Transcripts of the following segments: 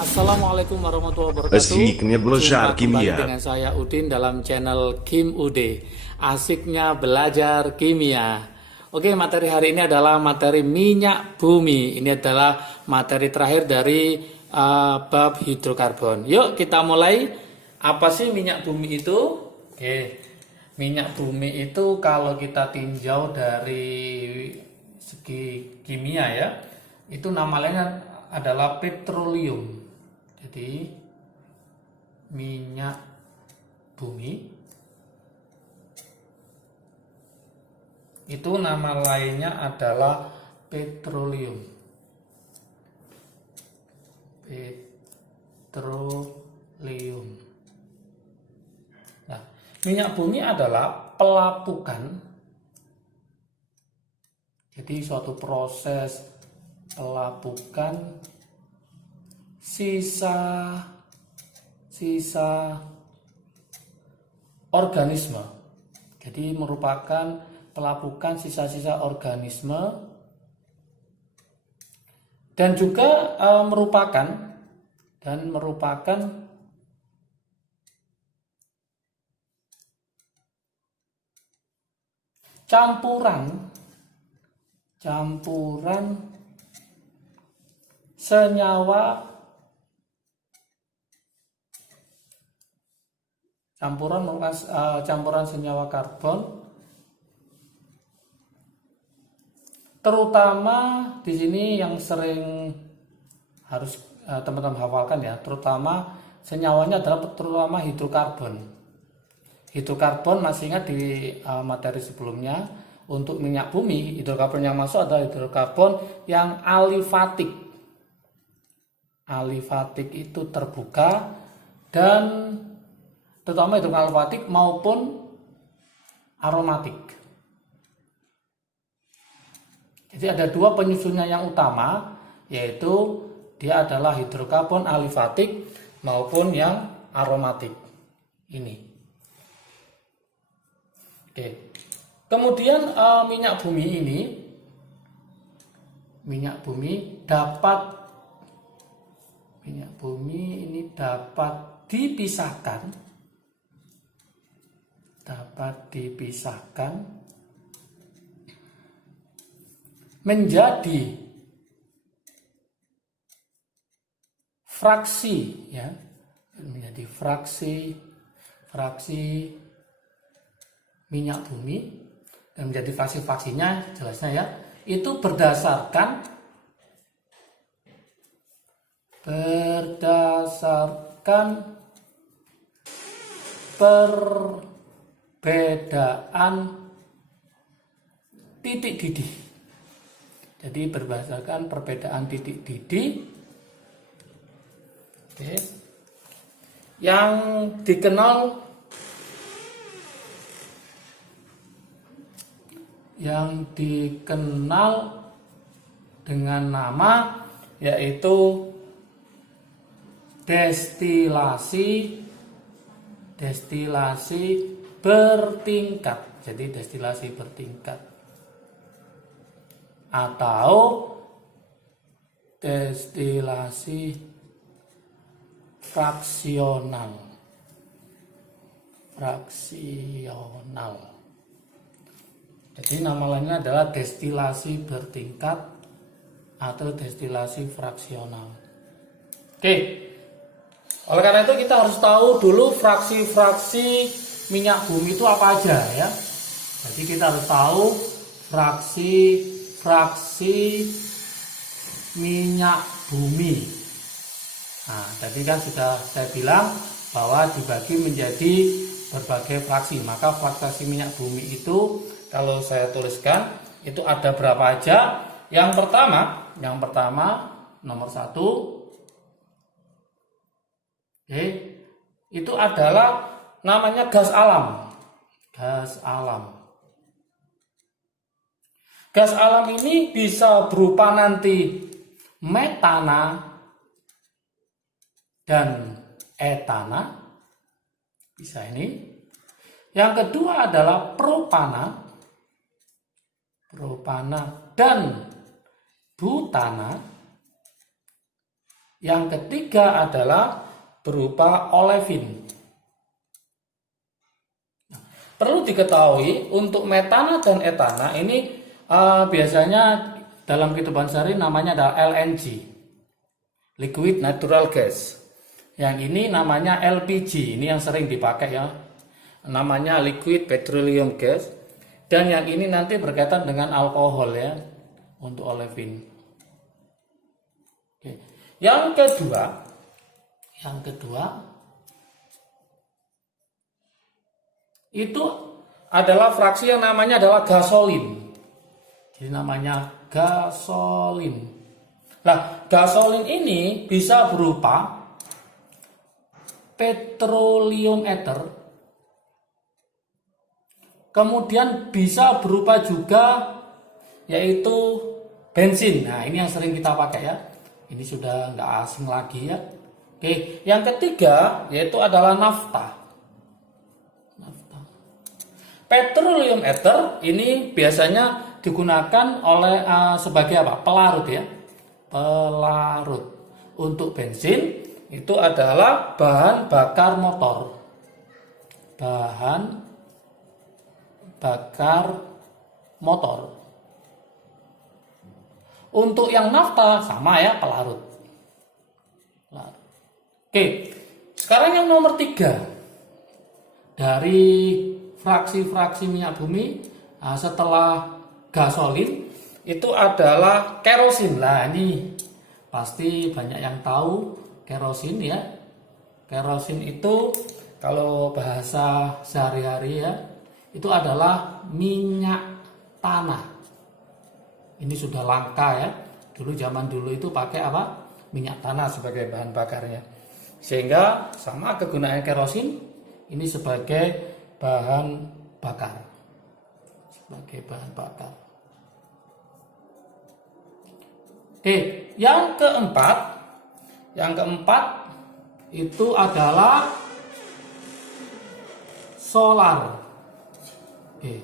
Assalamualaikum warahmatullahi wabarakatuh. Asik belajar Jumpa kembali kimia. dengan saya Udin dalam channel Kim Ude. Asiknya belajar kimia. Oke, materi hari ini adalah materi minyak bumi. Ini adalah materi terakhir dari bab hidrokarbon. Yuk kita mulai. Apa sih minyak bumi itu? Oke, minyak bumi itu kalau kita tinjau dari segi kimia ya, itu nama lainnya adalah petroleum. Jadi minyak bumi itu nama lainnya adalah petroleum. Petroleum. Nah, minyak bumi adalah pelapukan. Jadi suatu proses pelapukan sisa organisme. Jadi merupakan pelapukan sisa-sisa organisme dan juga merupakan campuran senyawa campuran senyawa karbon, terutama di sini yang sering harus teman-teman hafalkan ya, terutama senyawanya adalah terutama hidrokarbon. Hidrokarbon masih ingat di materi sebelumnya, untuk minyak bumi hidrokarbon yang masuk adalah hidrokarbon yang alifatik. Alifatik itu terbuka dan terutama hidrokarbon alifatik maupun aromatik. Jadi ada dua penyusunnya yang utama, yaitu dia adalah hidrokarbon alifatik maupun yang aromatik. Ini. Oke. Kemudian minyak bumi dapat dipisahkan menjadi fraksi ya, menjadi fraksi minyak bumi, dan menjadi fraksi-fraksinya jelasnya ya, itu berdasarkan perbedaan titik didih. Jadi berdasarkan perbedaan titik didih, oke, yang dikenal dengan nama yaitu destilasi bertingkat. Jadi destilasi bertingkat atau destilasi fraksional. Jadi nama lainnya adalah destilasi bertingkat atau destilasi fraksional. Oke. Oleh karena itu kita harus tahu dulu fraksi-fraksi minyak bumi itu apa aja ya. Jadi kita harus tahu fraksi minyak bumi. Nah, tadi kan sudah saya bilang bahwa dibagi menjadi berbagai fraksi. Maka fraksi minyak bumi itu kalau saya tuliskan itu ada berapa aja? Yang pertama nomor 1, oke, itu adalah namanya gas alam. Gas alam ini bisa berupa nanti metana dan etana. Bisa ini. Yang kedua adalah propana dan butana. Yang ketiga adalah berupa olefin. Perlu diketahui untuk metana dan etana ini biasanya dalam kehidupan sehari namanya adalah LNG, liquid natural gas. Yang ini namanya LPG, ini yang sering dipakai ya, namanya liquid petroleum gas. Dan yang ini nanti berkaitan dengan alkohol ya, untuk olefin. Oke. Yang kedua itu adalah fraksi yang namanya adalah gasolin. Jadi namanya gasolin. Nah, gasolin ini bisa berupa petroleum ether, kemudian bisa berupa juga yaitu bensin. Nah, ini yang sering kita pakai ya. Ini sudah nggak asing lagi ya. Oke, yang ketiga yaitu adalah nafta. Petroleum ether ini biasanya digunakan oleh sebagai apa? Pelarut ya. Pelarut. Untuk bensin itu adalah bahan bakar motor. Bahan bakar motor. Untuk yang nafta sama ya, pelarut. Oke, sekarang yang nomor 3 dari fraksi-fraksi minyak bumi setelah gasolin itu adalah kerosin. Lah ini pasti banyak yang tahu kerosin ya. Kerosin itu kalau bahasa sehari-hari ya, itu adalah minyak tanah. Ini sudah langka ya. Zaman dulu itu pakai apa? Minyak tanah sebagai bahan bakarnya. Sehingga sama kegunaan kerosin ini sebagai bahan bakar. Sebagai bahan bakar. Oke, yang keempat itu adalah solar. Oke,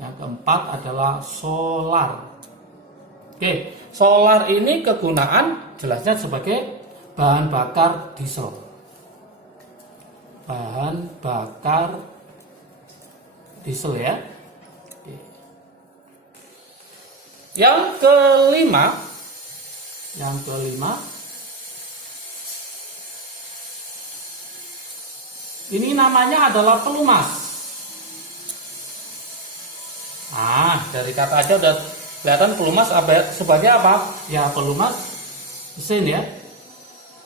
yang keempat adalah solar. Oke, solar ini kegunaan jelasnya sebagai bahan bakar diesel. Bahan bakar diesel ya. Oke. Yang kelima ini namanya adalah pelumas. Nah, dari kata aja udah kelihatan pelumas sebagai apa? Ya, pelumas mesin ya.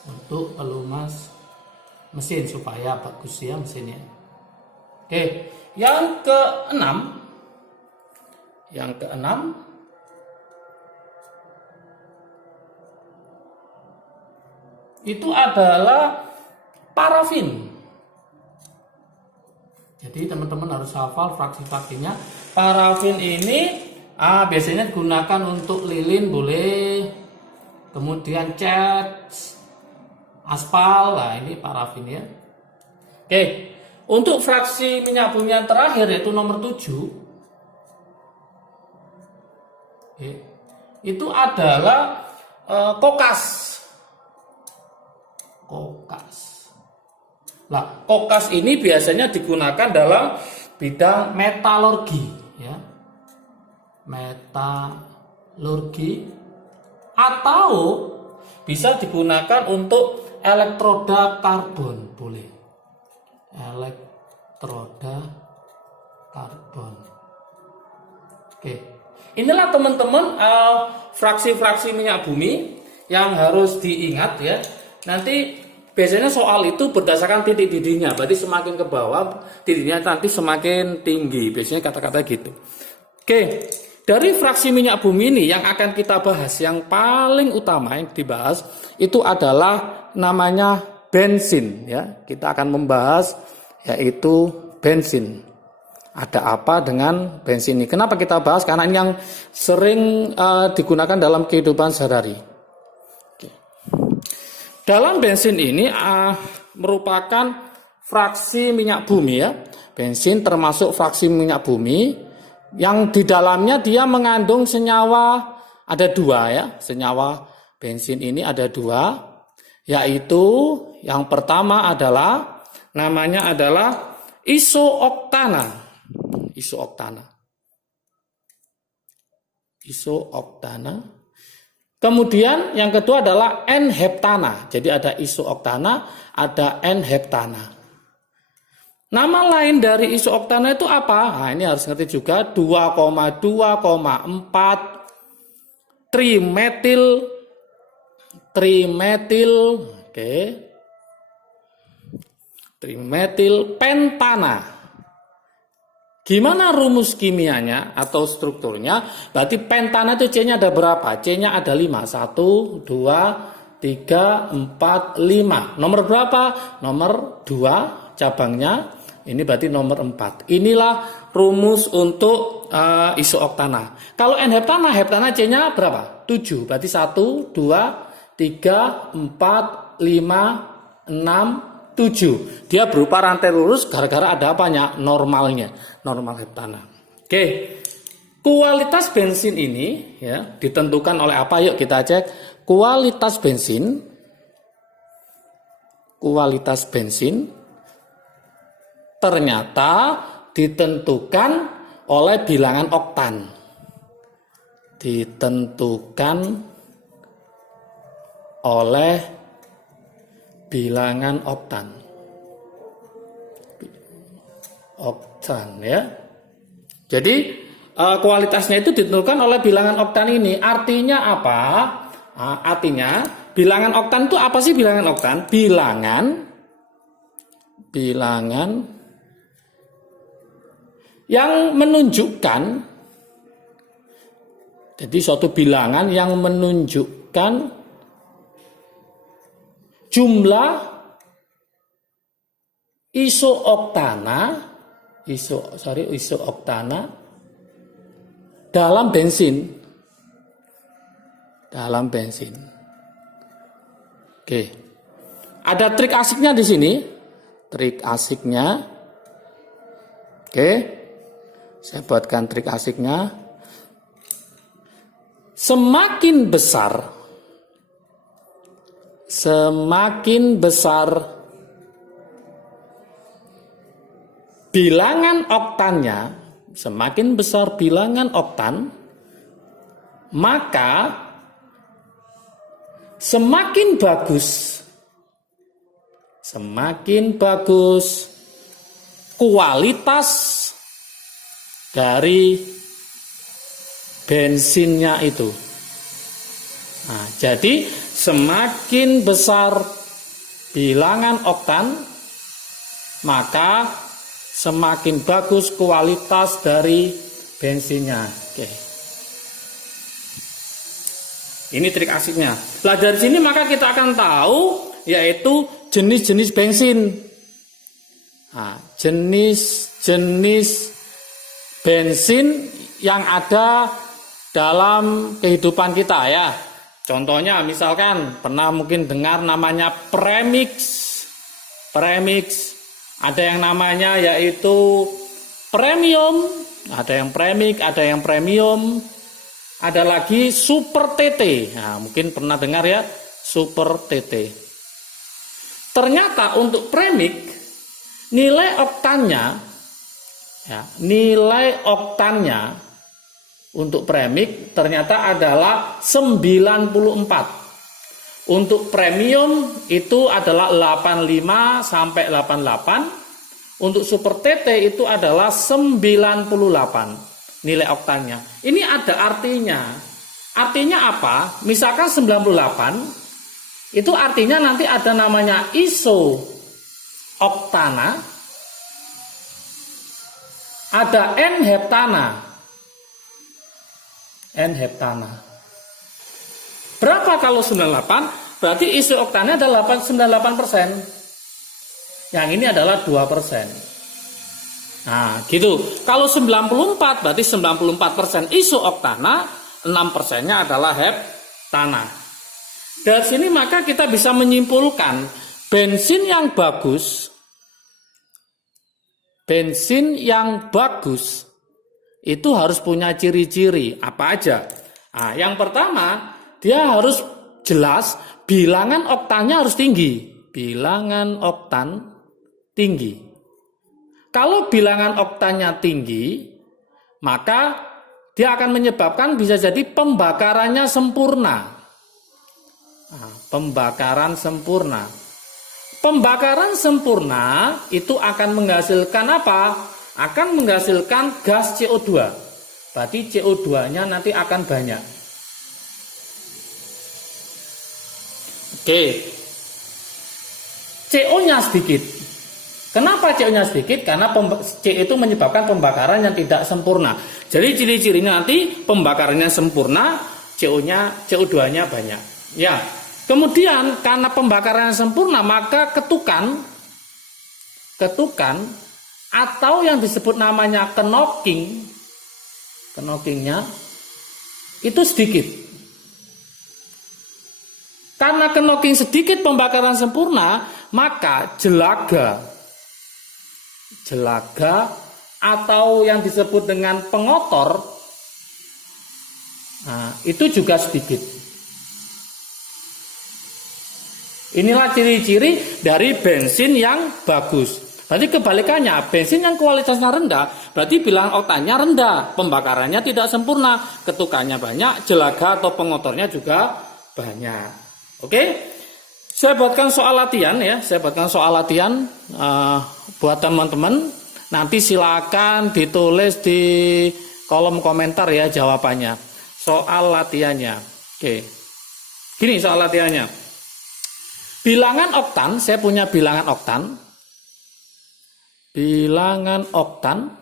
Untuk pelumas mesin supaya bagus ya mesinnya. Oke, yang keenam itu adalah parafin. Jadi teman-teman harus hafal fraksi-fraksinya. Parafin ini biasanya digunakan untuk lilin boleh, kemudian cat, aspal. Nah, ini parafin ya. Oke, untuk fraksi minyak bumi yang terakhir yaitu nomor 7. Oke, itu adalah kokas. Nah, kokas ini biasanya digunakan dalam bidang metalurgi ya. Metalurgi atau bisa digunakan untuk elektroda karbon boleh. Elektroda karbon. Oke. Inilah teman-teman fraksi-fraksi minyak bumi yang harus diingat ya. Nanti biasanya soal itu berdasarkan titik didihnya. Berarti semakin ke bawah titiknya nanti semakin tinggi. Biasanya kata-kata gitu. Oke, dari fraksi minyak bumi ini yang akan kita bahas, yang paling utama yang dibahas itu adalah namanya bensin ya. Kita akan membahas yaitu bensin. Ada apa dengan bensin ini? Kenapa kita bahas? Karena ini yang sering digunakan dalam kehidupan sehari-hari. Dalam bensin ini merupakan fraksi minyak bumi ya. Bensin termasuk fraksi minyak bumi yang di dalamnya dia mengandung senyawa ada 2 ya. Senyawa bensin ini ada 2. Yaitu yang pertama adalah namanya adalah isooktana. Isooktana. Kemudian yang kedua adalah N-heptana. Jadi ada isooktana, ada N-heptana. Nama lain dari isooktana itu apa? Nah, ini harus ngerti juga 2,2,4 trimetil pentana. Gimana rumus kimianya atau strukturnya? Berarti pentana itu C-nya ada berapa? C-nya ada 5. 1, 2, 3, 4, 5. Nomor berapa? Nomor 2 cabangnya. Ini berarti nomor 4. Inilah rumus untuk isooktana. Kalau N-heptana C-nya berapa? 7. Berarti 1, 2, 3, 4, 5, 6, 7. Dia berupa rantai lurus gara-gara ada apanya? Normalnya, normal heptana. Oke. Kualitas bensin ini ya ditentukan oleh apa? Yuk kita cek. Kualitas bensin ternyata ditentukan oleh bilangan oktan. Ditentukan oleh bilangan oktan ya. Jadi kualitasnya itu ditentukan oleh bilangan oktan ini. Artinya apa? Artinya bilangan oktan itu apa sih bilangan oktan? Bilangan yang menunjukkan, jadi suatu bilangan yang menunjukkan jumlah isooktana dalam bensin. Oke. Ada trik asiknya di sini. Oke. Saya buatkan trik asiknya. Semakin besar bilangan oktan, maka semakin bagus kualitas dari bensinnya itu. Nah, jadi semakin besar bilangan oktan, maka semakin bagus kualitas dari bensinnya. Oke. Ini trik asiknya. Nah, dari sini maka kita akan tahu yaitu jenis-jenis bensin. Nah, jenis-jenis bensin yang ada dalam kehidupan kita ya. Contohnya misalkan pernah mungkin dengar namanya premix. Ada yang namanya yaitu premium, ada yang premix, ada yang premium. Ada lagi super TT. Nah, mungkin pernah dengar ya, super TT. Ternyata untuk premix nilai oktannya untuk premix ternyata adalah 94. Untuk premium itu adalah 85 sampai 88. Untuk super TT itu adalah 98 nilai oktannya. Ini ada artinya. Artinya apa? Misalkan 98 itu artinya nanti ada namanya isooktana, ada N-heptana. Berapa kalau 98? Berarti isooktana adalah 98%. Yang ini adalah 2%. Nah, gitu. Kalau 94 berarti 94% isooktana, 6%-nya adalah heptana. Dari sini maka kita bisa menyimpulkan bensin yang bagus itu harus punya ciri-ciri apa aja. Nah, yang pertama dia harus jelas bilangan oktannya harus tinggi. Bilangan oktan tinggi. Kalau bilangan oktannya tinggi, maka dia akan menyebabkan bisa jadi pembakarannya sempurna. Nah, pembakaran sempurna. Pembakaran sempurna itu akan menghasilkan apa? Akan menghasilkan gas CO2. Berarti CO2-nya nanti akan banyak. Oke. CO-nya sedikit. Kenapa CO-nya sedikit? Karena CO itu menyebabkan pembakaran yang tidak sempurna. Jadi ciri-cirinya nanti pembakarannya sempurna, CO2-nya banyak. Ya. Kemudian karena pembakarannya sempurna, maka ketukan atau yang disebut namanya knockingnya itu sedikit. Karena knocking sedikit pembakaran sempurna, maka jelaga atau yang disebut dengan pengotor, nah, itu juga sedikit. Inilah ciri-ciri dari bensin yang bagus. Berarti kebalikannya, bensin yang kualitasnya rendah, berarti bilangan oktannya rendah, pembakarannya tidak sempurna, ketukannya banyak, jelaga atau pengotornya juga banyak. Oke? Saya buatkan soal latihan ya, buat teman-teman. Nanti silakan ditulis di kolom komentar ya jawabannya. Soal latihannya. Oke. Gini soal latihannya. Bilangan oktan, saya punya bilangan oktan. Bilangan oktan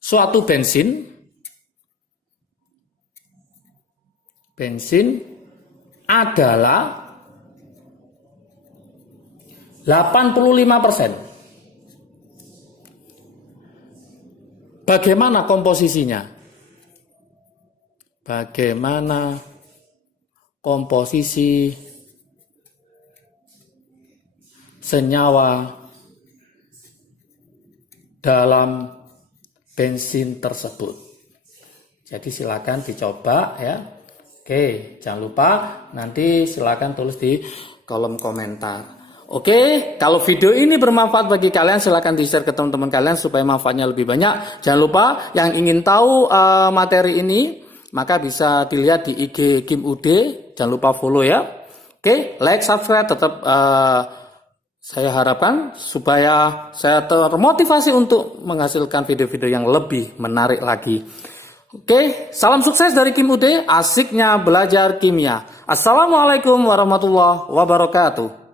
suatu bensin adalah 85%. Bagaimana komposisinya? Bagaimana komposisi senyawa dalam bensin tersebut? Jadi silakan dicoba ya. Oke, jangan lupa nanti silakan tulis di kolom komentar. Oke, kalau video ini bermanfaat bagi kalian, silakan di-share ke teman-teman kalian supaya manfaatnya lebih banyak. Jangan lupa yang ingin tahu materi ini, maka bisa dilihat di IG Kim Ude. Jangan lupa follow ya. Oke, like, subscribe, tetap saya harapkan supaya saya termotivasi untuk menghasilkan video-video yang lebih menarik lagi. Oke, salam sukses dari Kim Ude, asiknya belajar kimia. Assalamualaikum warahmatullahi wabarakatuh.